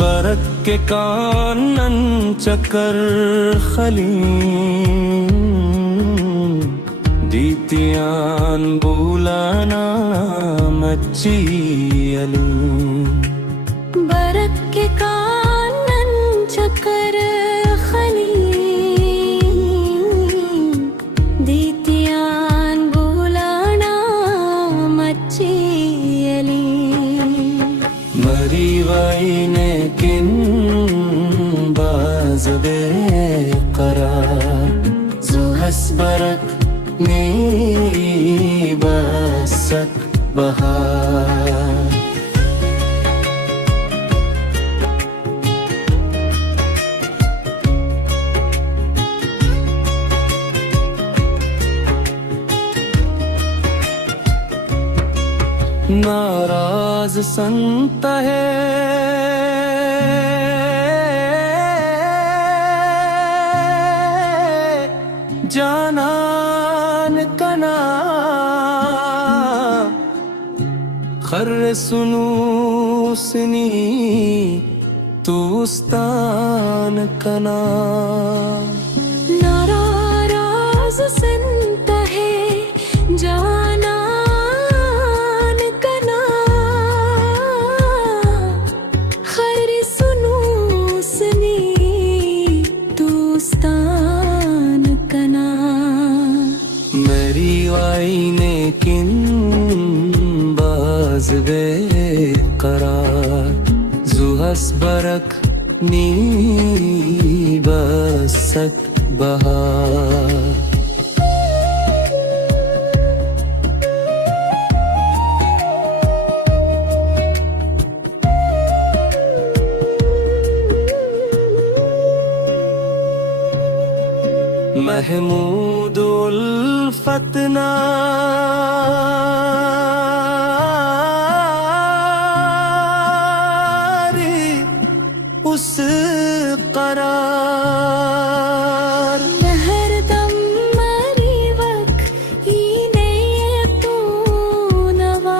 बरक के कानन चकर खलीं दीतियान बुलाना मच्ची अलीं बरक के कानन चकर खलीं दीतियान बुलाना मच्ची अलीं मरी वाईने किन बाज बेकरार जो हसबरक नी बसक बहार नाराज संत है जानान कना खर सुनूसनी तूस्तान कना नाराज संत है जाना वाईने किन बाज बेकरार जो हसबरक नी बसक बहार महमूद उल्फतना उस करार हरदम मरी वक्त ही नहीं तू नवार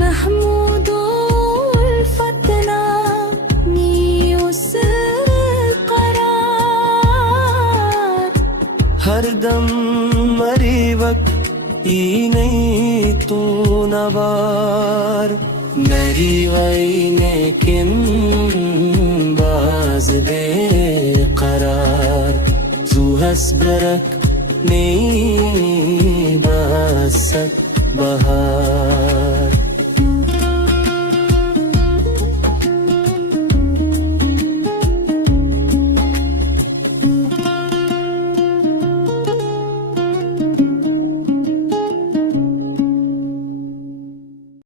महमूद उल्फतना नी उस हरदम मरी वक्त ही नहीं तू नवार मेरी वाईने किम बाज बेकरार जो हसबरक नी बसक बहार